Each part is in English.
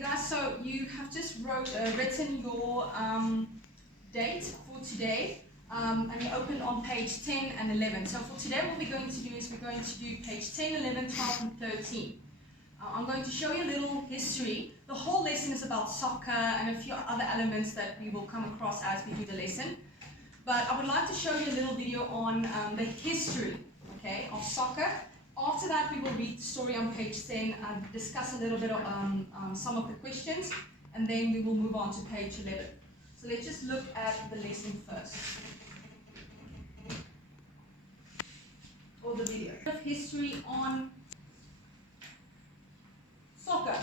guys, so you have just written your date for today, and you open on page 10 and 11. So for today what we're going to do is we're going to do page 10, 11, 12 and 13. I'm going to show you a little history. The whole lesson is about soccer and a few other elements that we will come across as we do the lesson. But I would like to show you a little video on the history, okay, of soccer. After that, we will read the story on page 10 and discuss a little bit of some of the questions, and then we will move on to page 11. So let's just look at the lesson first. Or the video. History on soccer.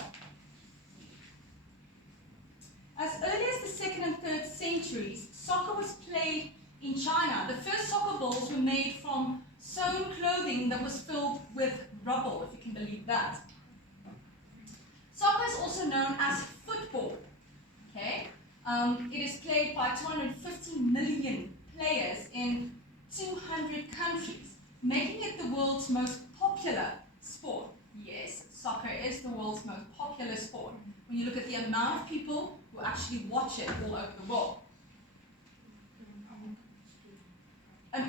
As early as the 2nd and 3rd centuries, soccer was played in China. The first soccer balls were made from sewn clothing that was filled with rubble, if you can believe that. Soccer is also known as football. Okay, it is played by 250 million players in 200 countries, making it the world's most popular sport. Yes, soccer is the world's most popular sport when you look at the amount of people who actually watch it all over the world.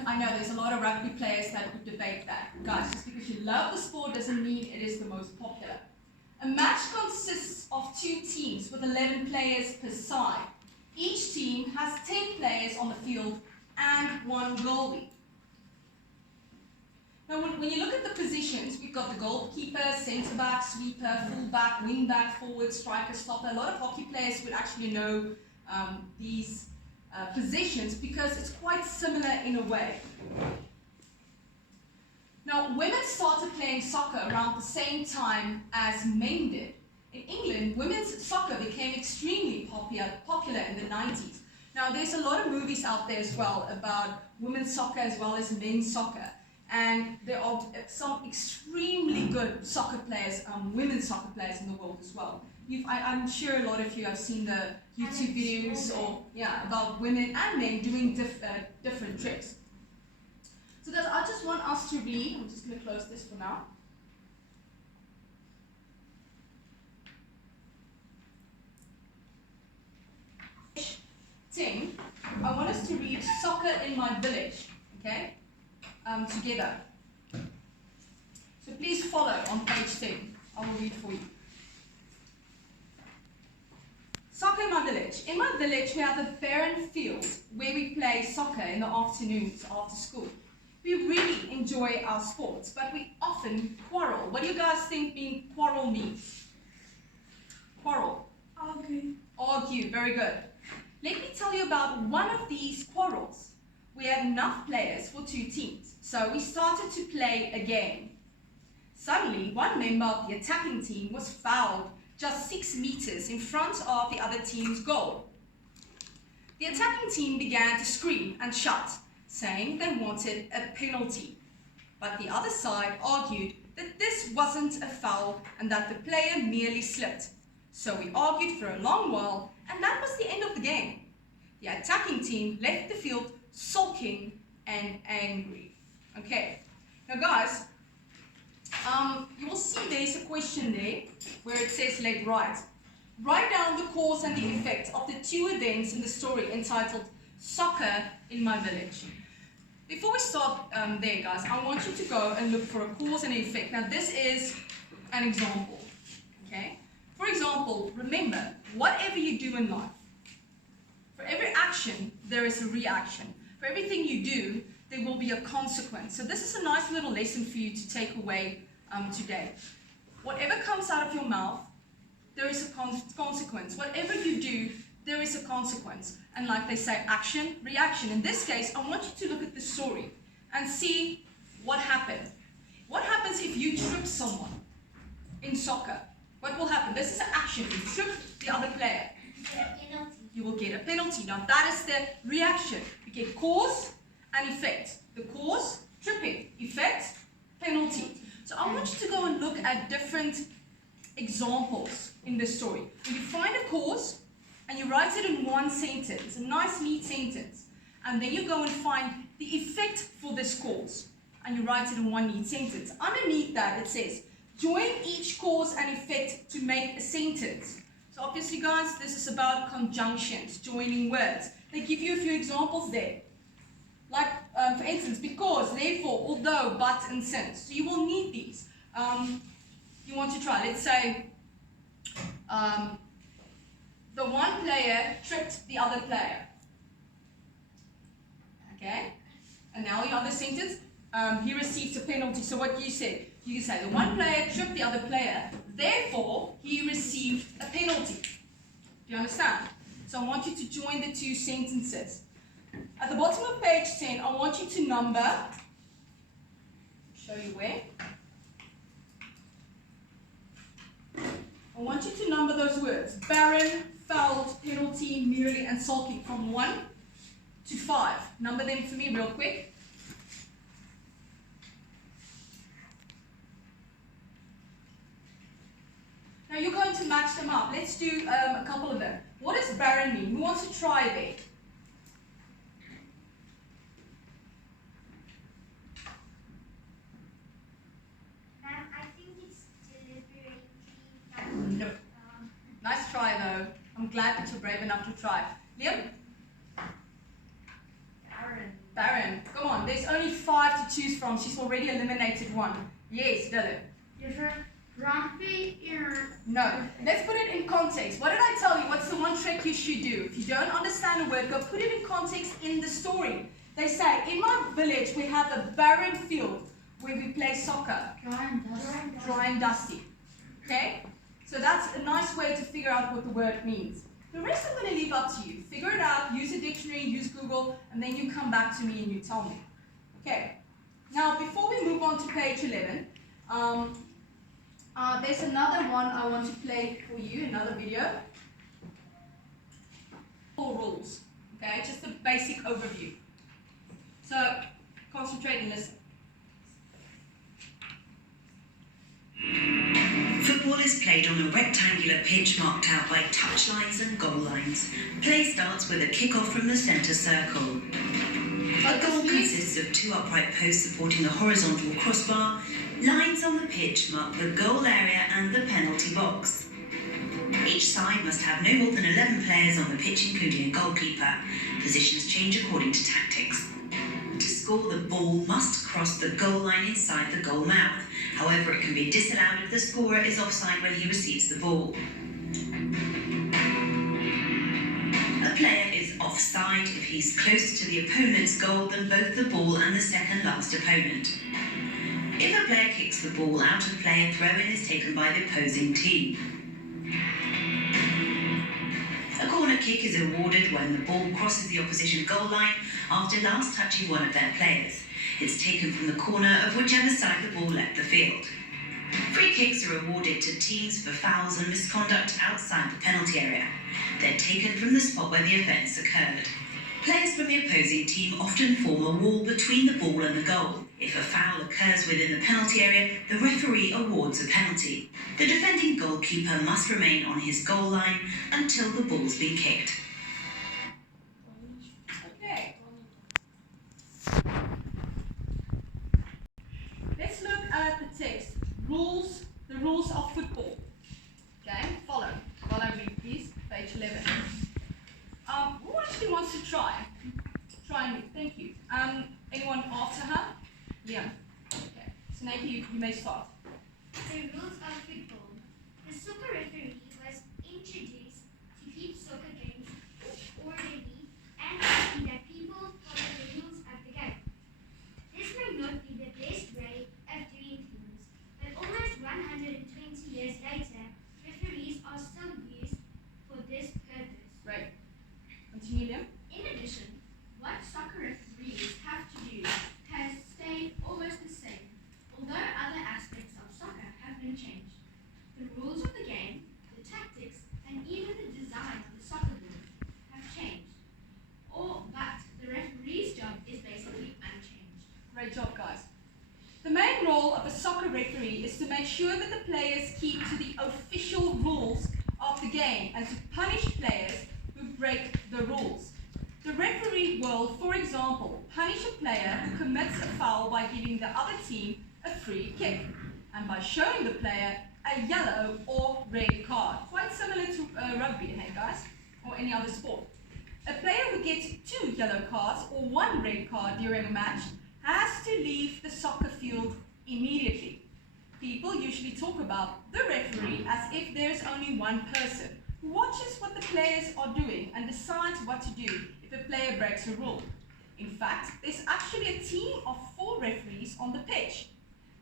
I know there's a lot of rugby players that would debate that. Guys, just because you love the sport doesn't mean it is the most popular. A match consists of 2 teams with 11 players per side. Each team has 10 players on the field and 1 goalie. Now, when you look at the positions, we've got the goalkeeper, centre-back, sweeper, full-back, wing-back, forward, striker, stopper. A lot of hockey players would actually know these positions because it's quite similar in a way. Now, women started playing soccer around the same time as men did. In England, women's soccer became extremely popular in the 90s. Now, there's a lot of movies out there as well about women's soccer as well as men's soccer. And there are some extremely good soccer players, women's soccer players in the world as well. I'm sure a lot of you have seen the YouTube videos about women and men doing different tricks. So guys, I just want us to read. I'm just going to close this for now. Page 10. I want us to read Soccer in My Village. Okay? Together. So please follow on page 10. I will read for you. Soccer in my village. In my village, we have a barren field where we play soccer in the afternoons after school. We really enjoy our sports, but we often quarrel. What do you guys think being quarrel means? Quarrel. Argue. Argue. Very good. Let me tell you about one of these quarrels. We had enough players for 2 teams, so we started to play a game. Suddenly, one member of the attacking team was fouled just 6 meters in front of the other team's goal. The attacking team began to scream and shout, saying they wanted a penalty. But the other side argued that this wasn't a foul and that the player merely slipped. So we argued for a long while, and that was the end of the game. The attacking team left the field sulking and angry. Okay, now guys, you will see there's a question there where it says let write. Write down the cause and the effect of the 2 events in the story entitled Soccer in My Village. Before we start there, guys, I want you to go and look for a cause and effect. Now this is an example, okay? For example, remember, whatever you do in life, for every action, there is a reaction. For everything you do, there will be a consequence. So this is a nice little lesson for you to take away today. Whatever comes out of your mouth, there is a consequence. Whatever you do, there is a consequence. And like they say, action, reaction. In this case, I want you to look at the story and see what happened. What happens if you trip someone in soccer? What will happen? This is an action. You trip the other player. You will get a penalty. Now that is the reaction. You get cause and effect. The cause, tripping. Effect, penalty. So I want you to go and look at different examples in this story. When you find a cause and you write it in one sentence, a nice neat sentence, and then you go and find the effect for this cause and you write it in one neat sentence. Underneath that it says, join each cause and effect to make a sentence. So obviously, guys, this is about conjunctions, joining words. They give you a few examples there. Like, for instance, because, therefore, although, but, and since. So you will need these. You want to try. Let's say, the one player tripped the other player. Okay? And now your other sentence, he receives a penalty. So what you said, you can say the one player tripped the other player, therefore he received a penalty. Do you understand? So I want you to join the two sentences. At the bottom of page 10, I want you to number, show you where. I want you to number those words. Barren, fouled, penalty, merely, and sulky from 1 to 5. Number them for me real quick. Now you're going to match them up. Let's do a couple of them. What does barren mean? Who wants to try there? I think it's deliberately. No. Nice try though. I'm glad that you're brave enough to try. Liam? Barren. Come on, there's only 5 to choose from. She's already eliminated one. Yes, Dylan. No. Let's put it in context. What did I tell you? What's the one trick you should do? If you don't understand a word, go put it in context in the story. They say, in my village, we have a barren field where we play soccer. Dry and dusty. Okay? So that's a nice way to figure out what the word means. The rest I'm going to leave up to you. Figure it out, use a dictionary, use Google, and then you come back to me and you tell me. Okay. Now, before we move on to page 11, there's another one I want to play for you, another video. 4 rules. Okay, just a basic overview. So, concentrate and listen. Football is played on a rectangular pitch marked out by touchlines and goal lines. Play starts with a kick-off from the centre circle. A goal consists of 2 upright posts supporting a horizontal crossbar. Lines on the pitch mark the goal area and the penalty box. Each side must have no more than 11 players on the pitch, including a goalkeeper. Positions change according to tactics. To score, the ball must cross the goal line inside the goal mouth. However, it can be disallowed if the scorer is offside when he receives the ball. A player is offside if he's closer to the opponent's goal than both the ball and the second last opponent. If a player kicks the ball out of play, a throw-in is taken by the opposing team. A corner kick is awarded when the ball crosses the opposition goal line after last touching one of their players. It's taken from the corner of whichever side the ball left the field. Free kicks are awarded to teams for fouls and misconduct outside the penalty area. They're taken from the spot where the offence occurred. Players from the opposing team often form a wall between the ball and the goal. If a foul occurs within the penalty area, the referee awards a penalty. The defending goalkeeper must remain on his goal line until the ball's been kicked. Okay. Let's look at the text. Rules, the rules of football. Okay, follow. While I read, please. Page 11. Who actually wants to try? Try me. Thank you. Anyone after her? Yeah. Okay. So Nike, you may start. The rules of football. The soccer referee was introduced to keep soccer games orderly and to see that people follow the rules of the game. This may not be the best way of doing things, but almost 120 years later, referees are still used for this purpose. Right. Continue, Liam. In addition, what soccer referees have to do has stayed almost the same, although other aspects of soccer have been changed. The rules of the game, the tactics, and even the design of the soccer ball have changed. But the referee's job is basically unchanged. Great job, guys. The main role of a soccer referee is to make sure that the players keep to the official rules of the game and to punish players who break the rules. The referee will, for example, punish a player who commits a foul by giving the other team a free kick and by showing the player a yellow or red card. Quite similar to guys? Or any other sport. A player who gets 2 yellow cards or 1 red card during a match has to leave the soccer field immediately. People usually talk about the referee as if there's only one person who watches what the players are doing and decides what to do if a player breaks a rule. In fact, there's actually a team of 4 referees on the pitch.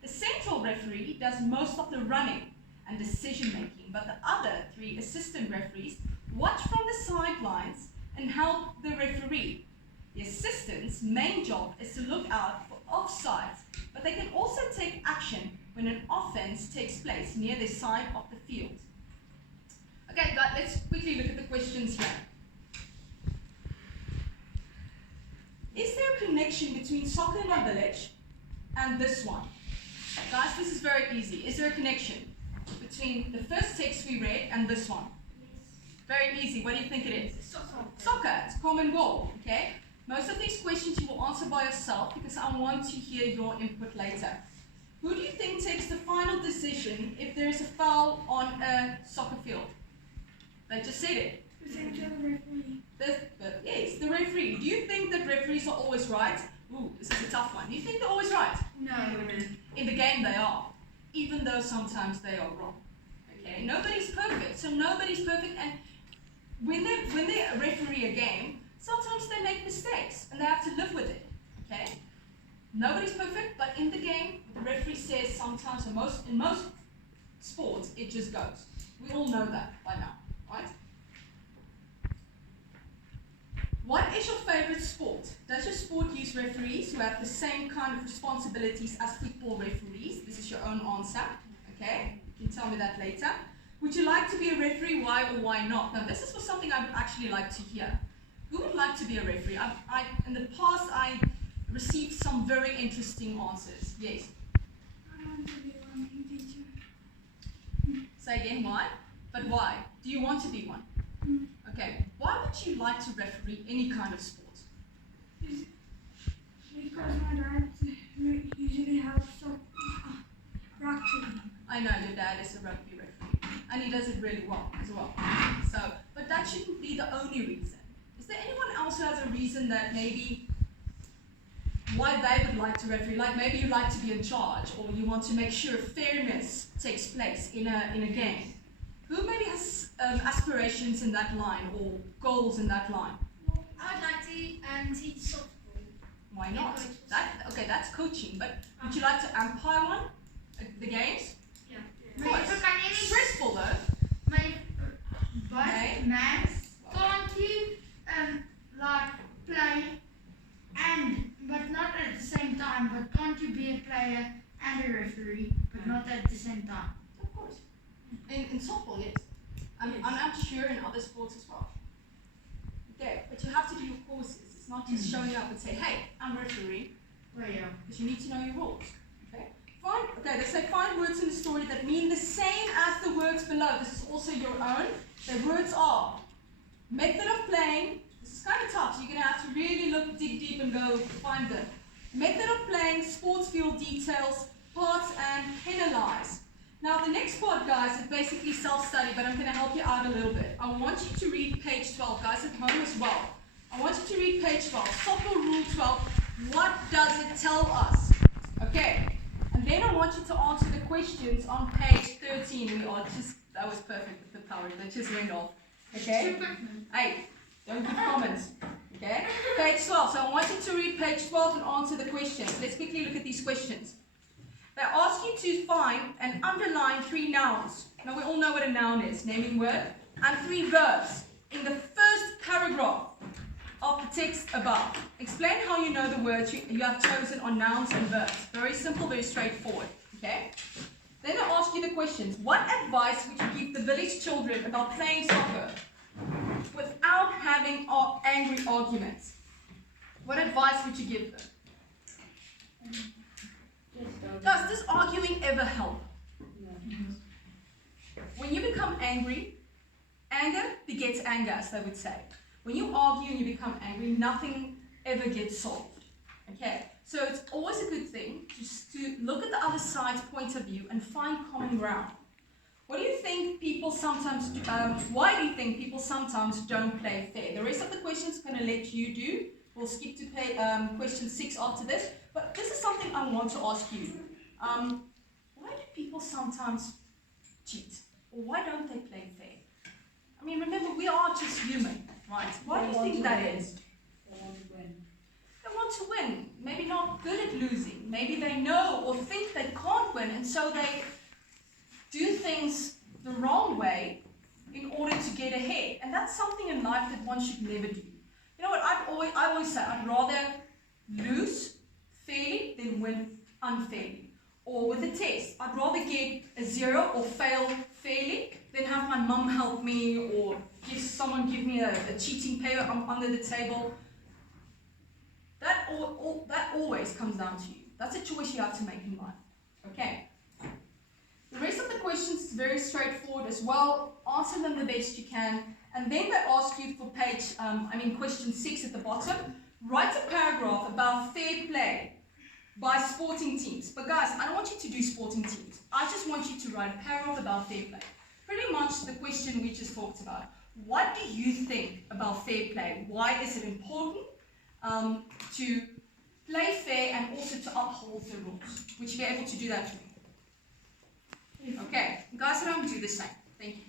The central referee does most of the running and decision making, but the other 3 assistant referees watch from the sidelines and help the referee. The assistant's main job is to look out for offsides, but they can also take action when an offense takes place near the side of the field. Okay, guys, let's quickly look at the questions here. Is there a connection between soccer in our village and this one? Guys, this is very easy. Is there a connection between the first text we read and this one? Very easy. What do you think it is? Soccer. It's common goal. Okay? Most of these questions you will answer by yourself because I want to hear your input later. Who do you think takes the final decision if there is a foul on a soccer field? They just said it. Yes, the referee. Do you think that referees are always right? Ooh, this is a tough one. Do you think they're always right? No. In the game they are, even though sometimes they are wrong. Okay, nobody's perfect, so nobody's perfect, and when they referee a game, sometimes they make mistakes and they have to live with it. Okay, nobody's perfect, but in the game, the referee says sometimes, in most sports, it just goes. We all know that by now, right? What is your favorite sport? Does your sport use referees who have the same kind of responsibilities as football referees? This is your own answer, okay? You can tell me that later. Would you like to be a referee? Why or why not? Now, this is for something I would actually like to hear. Who would like to be a referee? In the past, I received some very interesting answers. Yes? I want to be one teacher. Say again, why? But why? Do you want to be one? Okay, why would you like to referee any kind of sport? Because my dad usually helps rugby. I know your dad is a rugby referee, and he does it really well as well. So, but that shouldn't be the only reason. Is there anyone else who has a reason that maybe why they would like to referee? Like maybe you like to be in charge, or you want to make sure fairness takes place in a game. Who maybe has aspirations in that line or goals in that line? I'd like to teach softball. Why not? That's coaching. But would you like to umpire one at the games? Yeah. What? Stressful though. Okay. Max, can't you like play but not at the same time, but can't you be a player and a referee, but not at the same time? Of course. In softball, yes. I'm sure in other sports as well. Okay, but you have to do your courses. It's not just showing up and say, hey, I'm referee. Well, yeah. Because you need to know your rules. Okay? They say find words in the story that mean the same as the words below. This is also your own. The words are method of playing. This is kind of tough, so you're going to have to really dig deep and go find them. Method of playing, sports field details, parts, and penalize. Now the next part, guys, is basically self-study, but I'm going to help you out a little bit. I want you to read page 12, guys, at home as well. I want you to read page 12, Soccer Rule 12. What does it tell us? Okay, and then I want you to answer the questions on page 13. That was perfect with the power, that just went off. Okay? Hey, don't give comments. Okay? Page 12. So I want you to read page 12 and answer the questions. Let's quickly look at these questions. They ask you to find and underline 3 nouns. Now we all know what a noun is, naming word, and 3 verbs in the first paragraph of the text above. Explain how you know the words you have chosen on nouns and verbs. Very simple, very straightforward. Okay? Then I ask you the questions. What advice would you give the village children about playing soccer without having angry arguments? What advice would you give them? Does this arguing ever help? When you become angry, anger begets anger, as they would say. When you argue and you become angry, nothing ever gets solved. Okay? So it's always a good thing just to look at the other side's point of view and find common ground. What do you think people sometimes do, why do you think people sometimes don't play fair? The rest of the questions I'm going to let you do. We'll skip to question 6 after this. But this is something I want to ask you. Why do people sometimes cheat? Or why don't they play fair? I mean, remember, we are just human, right? Why do you think that is? They want to win. They want to win. Maybe not good at losing. Maybe they know or think they can't win, and so they do things the wrong way in order to get ahead. And that's something in life that one should never do. You know what, I always say, I'd rather lose fairly than win unfairly. Or with a test, I'd rather get a 0 or fail fairly than have my mum help me or someone give me a cheating paper under the table. That always comes down to you. That's a choice you have to make in life. Okay. The rest of the questions is very straightforward as well. Answer them the best you can. And then they ask you for question 6 at the bottom. Write a paragraph about fair play by sporting teams. But guys, I don't want you to do sporting teams. I just want you to write a paragraph about fair play. Pretty much the question we just talked about. What do you think about fair play? Why is it important to play fair and also to uphold the rules? Would you be able to do that for me? Okay, guys at home, do the same. Thank you.